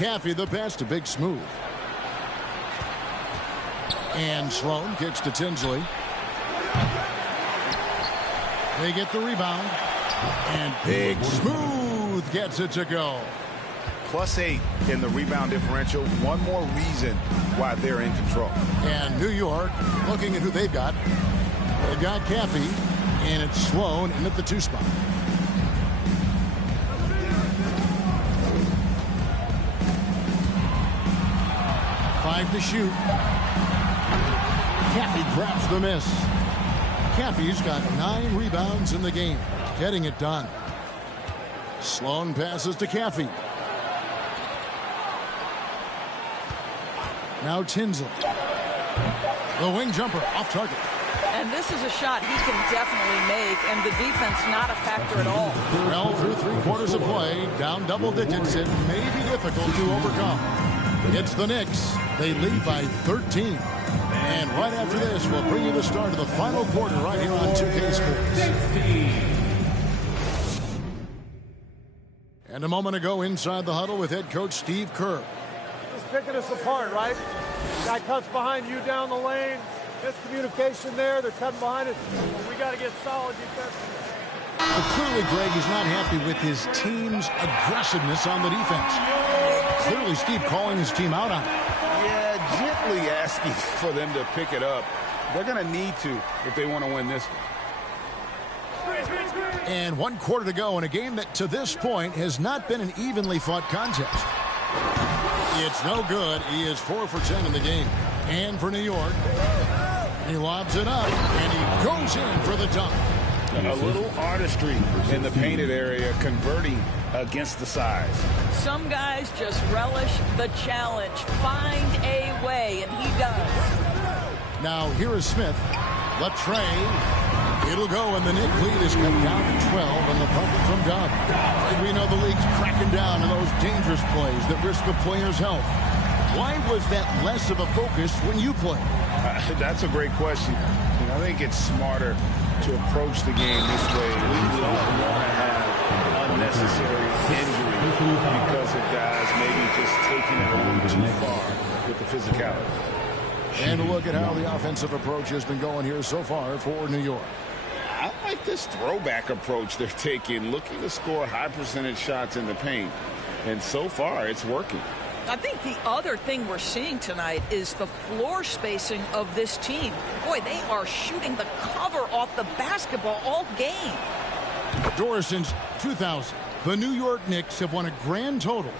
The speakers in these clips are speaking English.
Caffey the pass to Big Smooth. And Sloan kicks to Tinsley. They get the rebound. And Big Smooth gets it to go. +8 in the rebound differential. One more reason why they're in control. And New York, looking at who they've got. They've got Caffey, and it's Sloan in at the 2 spot. Five to shoot. Caffey grabs the miss. Caffey's got 9 rebounds in the game, getting it done. Sloan passes to Caffey. Now Tinsley. The wing jumper off target. And this is a shot he can definitely make, and the defense not a factor at all. Well, through 3 quarters of play, down double digits, it may be difficult to overcome. It's the Knicks. They lead by 13. And right after this, we'll bring you the start of the final quarter right here on 2K Sports. And a moment ago inside the huddle with head coach Steve Kerr. Just picking us apart, right? Guy cuts behind you down the lane. Miscommunication there. They're cutting behind it. We got to get solid defense. But clearly, Greg is not happy with his team's aggressiveness on the defense. Clearly, Steve calling his team out on it. Yeah, gently asking for them to pick it up. They're going to need to if they want to win this one. And 1 quarter to go in a game that to this point has not been an evenly fought contest. It's no good. He is 4 for 10 in the game. And for New York, he lobs it up, and he goes in for the dunk. A little artistry in the painted area, converting against the size. Some guys just relish the challenge. Find a way, and he does. Now, here is Smith. The tray. It'll go, and the Knicks lead is cut down to 12 on the bucket from Doug. And we know the league's cracking down on those dangerous plays that risk a player's health. Why was that less of a focus when you played? That's a great question. I think it's smarter to approach the game this way. We don't want to have unnecessary injury because of guys maybe just taking it a little too far with the physicality. And a look at how the offensive approach has been going here so far for New York. I like this throwback approach they're taking, looking to score high percentage shots in the paint. And so far, it's working. I think the other thing we're seeing tonight is the floor spacing of this team. Boy, they are shooting the cover off the basketball all game. Doris, since 2000, the New York Knicks have won a grand total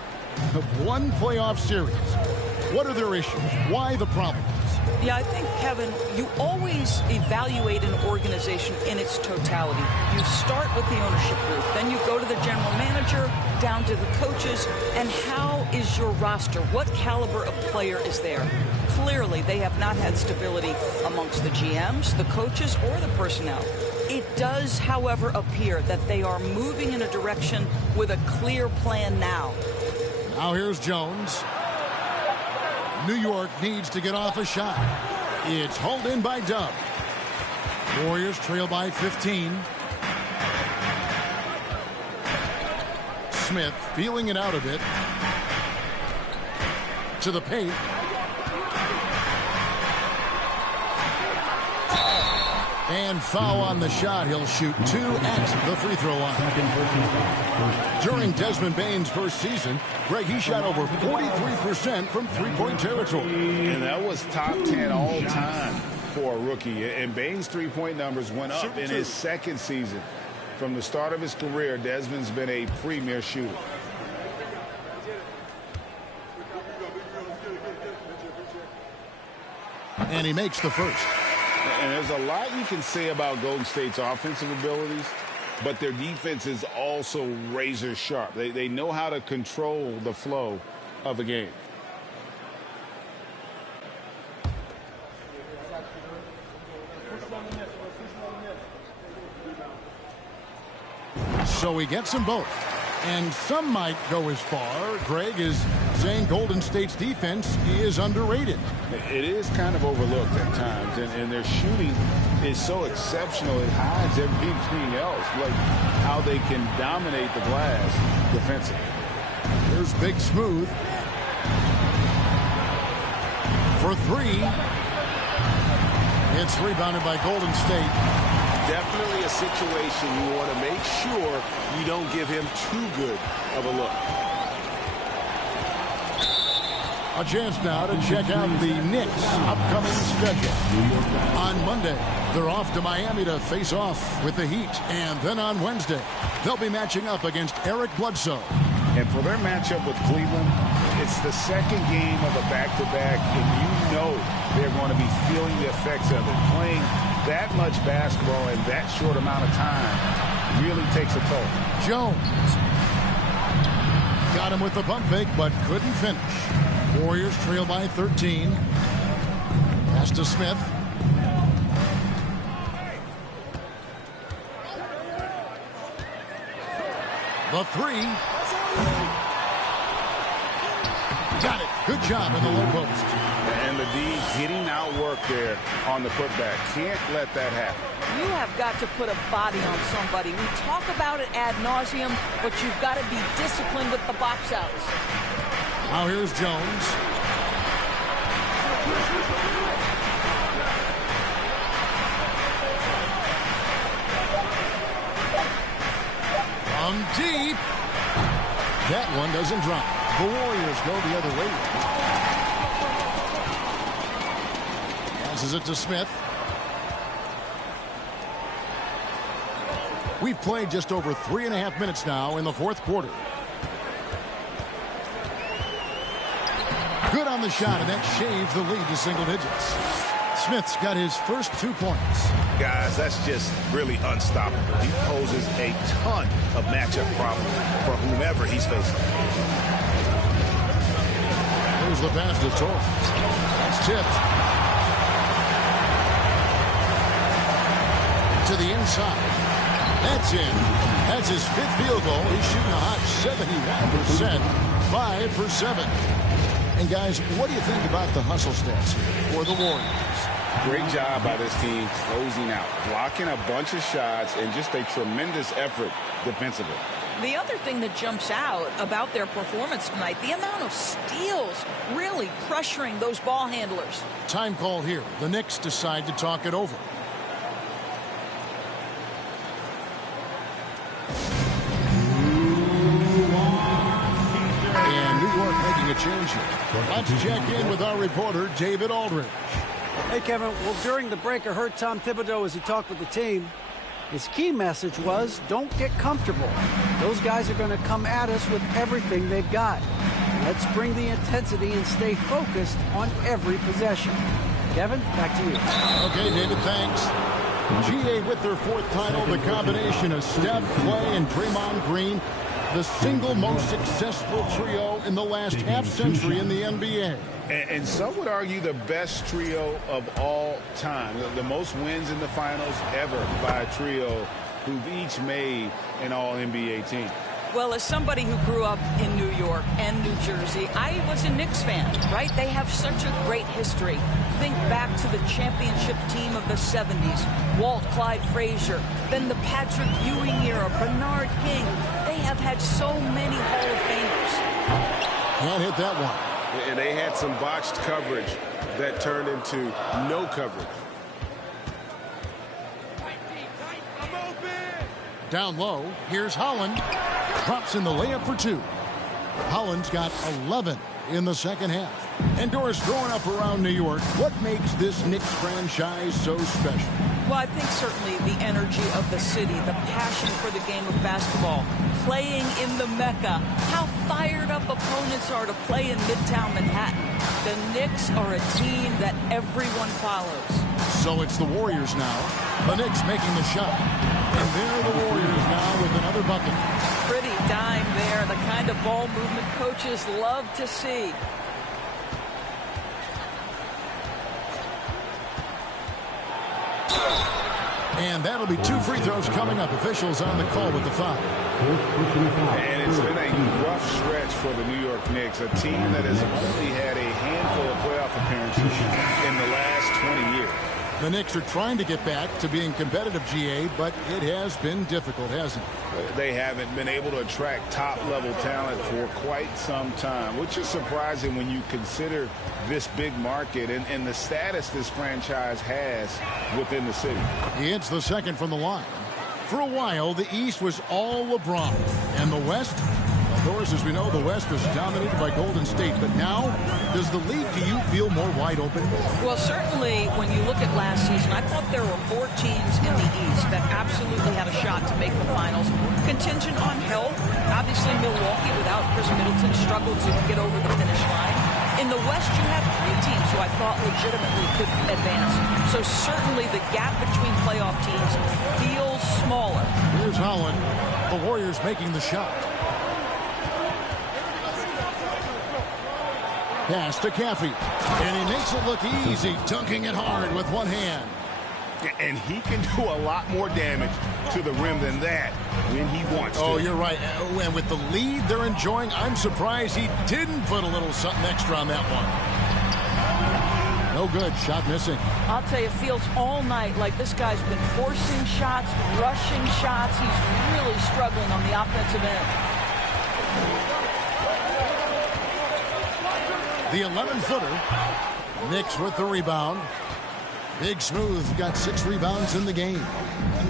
of 1 playoff series. What are their issues? Why the problems? Yeah, I think, Kevin, you always evaluate an organization in its totality. You start with the ownership group, then you go to the general manager, down to the coaches, and how is your roster? What caliber of player is there? Clearly, they have not had stability amongst the GMs, the coaches, or the personnel. It does, however, appear that they are moving in a direction with a clear plan now. Now here's Jones. New York needs to get off a shot. It's hauled in by Dub. Warriors trail by 15. Smith feeling it out a bit. To the paint. And foul on the shot. He'll shoot 2 at the free throw line. During Desmond Bane's first season, Greg, he shot over 43% from three-point territory. And that was top 10 all time for a rookie. And Bane's three-point numbers went up in his second season. From the start of his career, Desmond's been a premier shooter. And he makes the first. And there's a lot you can say about Golden State's offensive abilities, but their defense is also razor sharp. They know how to control the flow of the game. So he gets them both. And some might go as far, Greg, as saying Golden State's defense is underrated. It is kind of overlooked at times, and their shooting is so exceptional it hides everything else, like how they can dominate the glass defensively. Here's Big Smooth. for three. It's rebounded by Golden State. Definitely a situation you want to make sure you don't give him too good of a look. A chance now to check out the Knicks' upcoming schedule. On Monday, they're off to Miami to face off with the Heat. And then on Wednesday, they'll be matching up against Eric Bledsoe. And for their matchup with Cleveland, it's the second game of a back-to-back, and you know they're going to be feeling the effects of it. Playing that much basketball in that short amount of time really takes a toll. Jones got him with the pump fake, but couldn't finish. Warriors trail by 13. Pass to Smith. The three. Got it. Good job in the low post. And the D getting outworked there on the putback. Can't let that happen. You have got to put a body on somebody. We talk about it ad nauseum, but you've got to be disciplined with the box outs. Now here's Jones. From deep. That one doesn't drop. The Warriors go the other way. Passes it to Smith. We've played just over 3.5 minutes now in the fourth quarter. Good on the shot, and that shaves the lead to single digits. Smith's got his first 2 points. Guys, that's just really unstoppable. He poses a ton of matchup problems for whomever he's facing. Here's the pass to Torres. That's tipped. To the inside. That's in. That's his 5th field goal. He's shooting a hot 71%. 5 for 7. And guys, what do you think about the hustle stats here for the Warriors? Great job by this team closing out, blocking a bunch of shots, and just a tremendous effort defensively. The other thing that jumps out about their performance tonight, the amount of steals, really pressuring those ball handlers. Time call here. The Knicks decide to talk it over. And New York making a change here. Let's check in with our reporter, David Aldridge. Hey, Kevin. Well, during the break, I heard Tom Thibodeau as he talked with the team. His key message was, don't get comfortable. Those guys are going to come at us with everything they've got. Let's bring the intensity and stay focused on every possession. Kevin, back to you. Okay, David, thanks. GA with their 4th title, the combination of Steph, Clay, and Draymond Green, the single most successful trio in the last half-century in the NBA. And some would argue the best trio of all time. The most wins in the finals ever by a trio who've each made an all-NBA team. Well, as somebody who grew up in New York and New Jersey, I was a Knicks fan, right? They have such a great history. Think back to the championship team of the 70s, Walt Clyde Frazier, then the Patrick Ewing era, Bernard King. They have had so many Hall of Famers. Can't hit that one. And they had some botched coverage that turned into no coverage. Down low, here's Holland. Drops in the layup for 2. Holland's got 11 in the second half. And Doris, growing up around New York, what makes this Knicks franchise so special? Well, I think certainly the energy of the city, the passion for the game of basketball, playing in the Mecca, how fired up opponents are to play in Midtown Manhattan. The Knicks are a team that everyone follows. So it's the Warriors now. The Knicks making the shot. And they're the Warriors now with another bucket. Pretty dime there, the kind of ball movement coaches love to see. And that'll be 2 free throws coming up. Officials on the call with the foul. And it's been a rough stretch for the New York Knicks, a team that has only had a handful of playoff appearances in the last 20 years. The Knicks are trying to get back to being competitive, GA, but it has been difficult, hasn't it? They haven't been able to attract top-level talent for quite some time, which is surprising when you consider this big market and the status this franchise has within the city. He hits the second from the line. For a while, the East was all LeBron. And the West? Of course, as we know, the West was dominated by Golden State. But now, does the league, do you feel more wide open? Well, certainly, when you look at last season, I thought there were 4 teams in the East that absolutely had a shot to make the finals. Contingent on health. Obviously, Milwaukee, without Chris Middleton, struggled to get over the finish line. In the West, you have 3 teams who I thought legitimately could advance. So certainly the gap between playoff teams feels smaller. Here's Holland. The Warriors making the shot. Pass to Caffey. And he makes it look easy, dunking it hard with one hand. And he can do a lot more damage to the rim than that when he wants to. Oh, you're right. And with the lead they're enjoying, I'm surprised he didn't put a little something extra on that one. No good. Shot missing. I'll tell you, it feels all night like this guy's been forcing shots, rushing shots. He's really struggling on the offensive end. The 11-footer. Knicks with the rebound. Big Smooth got 6 rebounds in the game.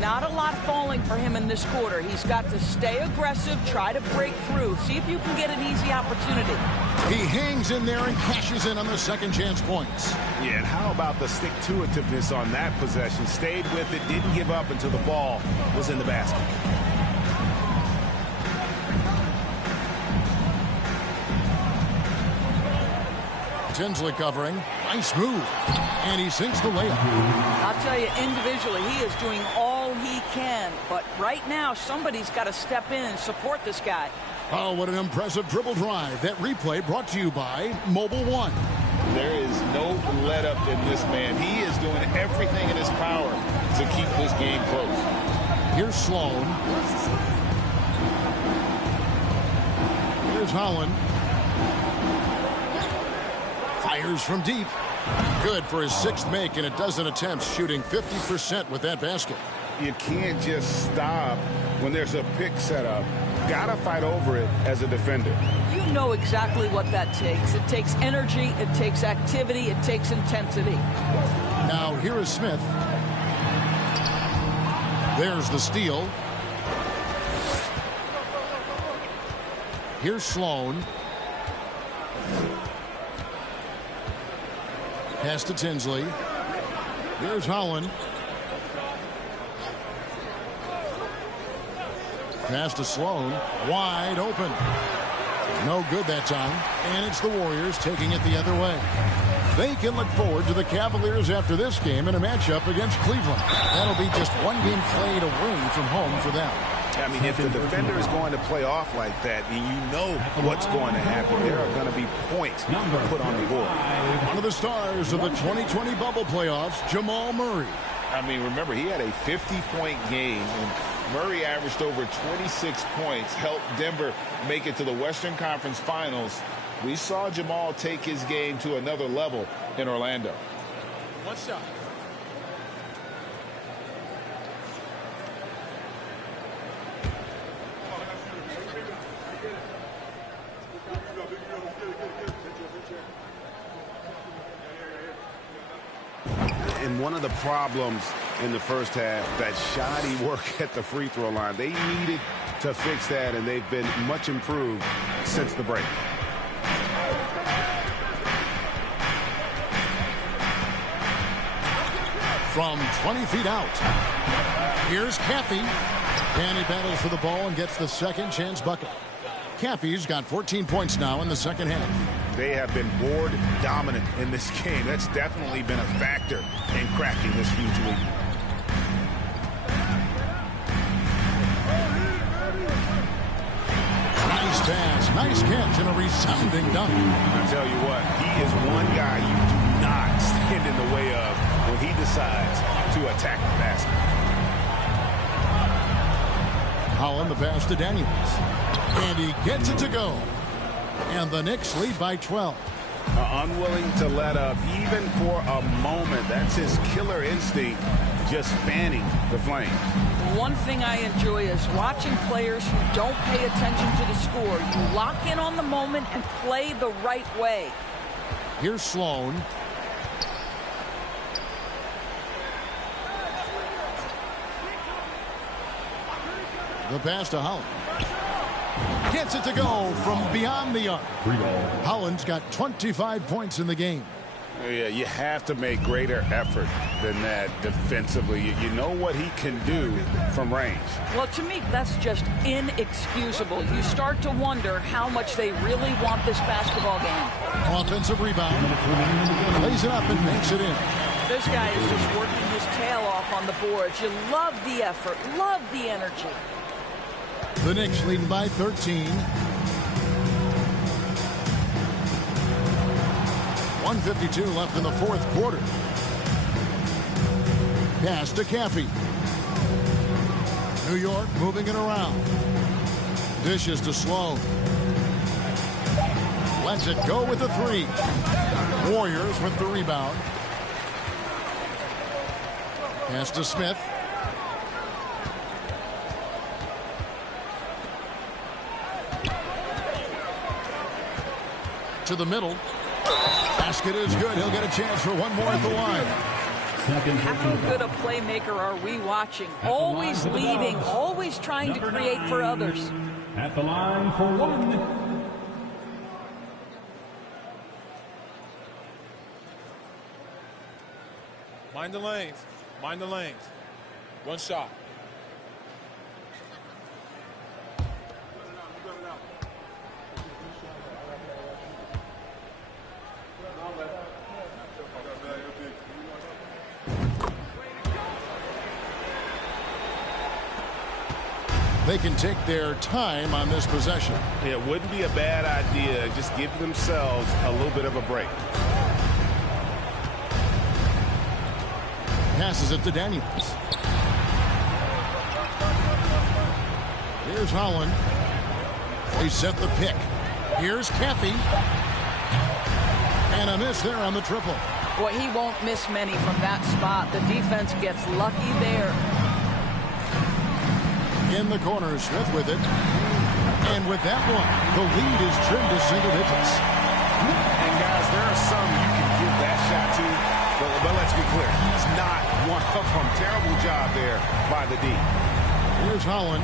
Not a lot falling for him in this quarter. He's got to stay aggressive, try to break through, see if you can get an easy opportunity. He hangs in there and cashes in on the second chance points. Yeah, and how about the stick-to-itiveness on that possession? Stayed with it, didn't give up until the ball was in the basket. Tinsley covering. Nice move. And he sinks the layup. I'll tell you, individually, he is doing all he can. But right now, somebody's got to step in and support this guy. Oh, what an impressive dribble drive. That replay brought to you by Mobile One. There is no let-up in this man. He is doing everything in his power to keep this game close. Here's Sloan. Here's Holland. Fires from deep. Good for his 6th make in a dozen attempts, shooting 50% with that basket. You can't just stop when there's a pick set up. Gotta fight over it as a defender. You know exactly what that takes. It takes energy, it takes activity, it takes intensity. Now here is Smith. There's the steal. Here's Sloan. Pass to Tinsley. Here's Holland. Pass to Sloan. Wide open. No good that time. And it's the Warriors taking it the other way. They can look forward to the Cavaliers after this game in a matchup against Cleveland. That'll be just one game played away from home for them. I mean, if the defender is going to play off like that, and you know what's going to happen, there are going to be points put on the board. One of the stars of the 2020 bubble playoffs, Jamal Murray. I mean, remember, he had a 50-point game, and Murray averaged over 26 points, helped Denver make it to the Western Conference Finals. We saw Jamal take his game to another level in Orlando. One shot. And one of the problems in the first half, that shoddy work at the free throw line. They needed to fix that, and they've been much improved since the break. From 20 feet out, here's Caffey. And he battles for the ball and gets the second chance bucket. Caffey's got 14 points now in the second half. They have been board dominant in this game. That's definitely been a factor in cracking this huge lead. Nice pass, nice catch, and a resounding dunk. I tell you what, he is one guy you do not stand in the way of when he decides to attack the basket. Holland the pass to Daniels. And he gets it to go. And the Knicks lead by 12. Unwilling to let up even for a moment. That's his killer instinct, just fanning the flame. One thing I enjoy is watching players who don't pay attention to the score. You lock in on the moment and play the right way. Here's Sloan. The pass to Holland. Gets it to go from beyond the arc. Holland's got 25 points in the game. Yeah, you have to make greater effort than that defensively. You know what he can do from range. Well, to me, that's just inexcusable. You start to wonder how much they really want this basketball game. Offensive rebound. Lays it up and makes it in. This guy is just working his tail off on the boards. You love the effort, love the energy. The Knicks leading by 13. 1:52 left in the fourth quarter. Pass to Caffey. New York moving it around. Dishes to Sloan. Lets it go with the three. Warriors with the rebound. Pass to Smith. To the middle. Basket is good. He'll get a chance for one more at the line. How good a playmaker are we watching? Always leading, always trying to create for others. At the line for one. Mind the lanes. Mind the lanes. One shot. They can take their time on this possession. Yeah, it wouldn't be a bad idea. Just give themselves a little bit of a break. Passes it to Daniels. Here's Holland. They set the pick. Here's Caffey. And a miss there on the triple. Boy, he won't miss many from that spot. The defense gets lucky there. In the corner, Smith with it. And with that one, the lead is trimmed to single digits. And guys, there are some you can give that shot to, but let's be clear, he's not one of them. Terrible job there by the D. Here's Holland.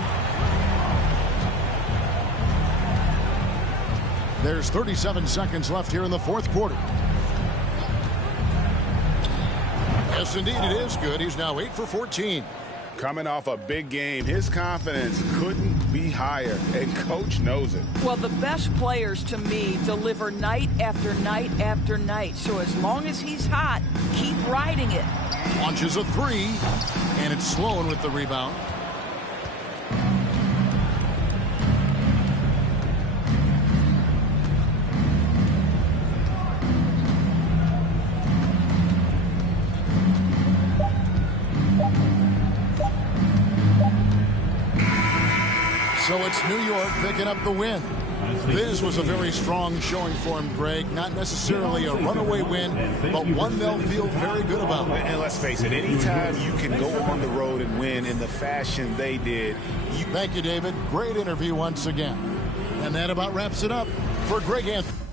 There's 37 seconds left here in the fourth quarter. Yes, indeed, it is good. He's now 8 for 14. Coming off a big game, his confidence couldn't be higher, and coach knows it. Well, the best players to me deliver night after night after night. So as long as he's hot, keep riding it. Launches a three, and it's Sloan with the rebound. So it's New York picking up the win. This was a very strong showing for him, Greg. Not necessarily a runaway win, but one they'll feel very good about. And let's face it, anytime you can go on the road and win in the fashion they did. Thank you, David. Great interview once again. And that about wraps it up for Greg Anthony.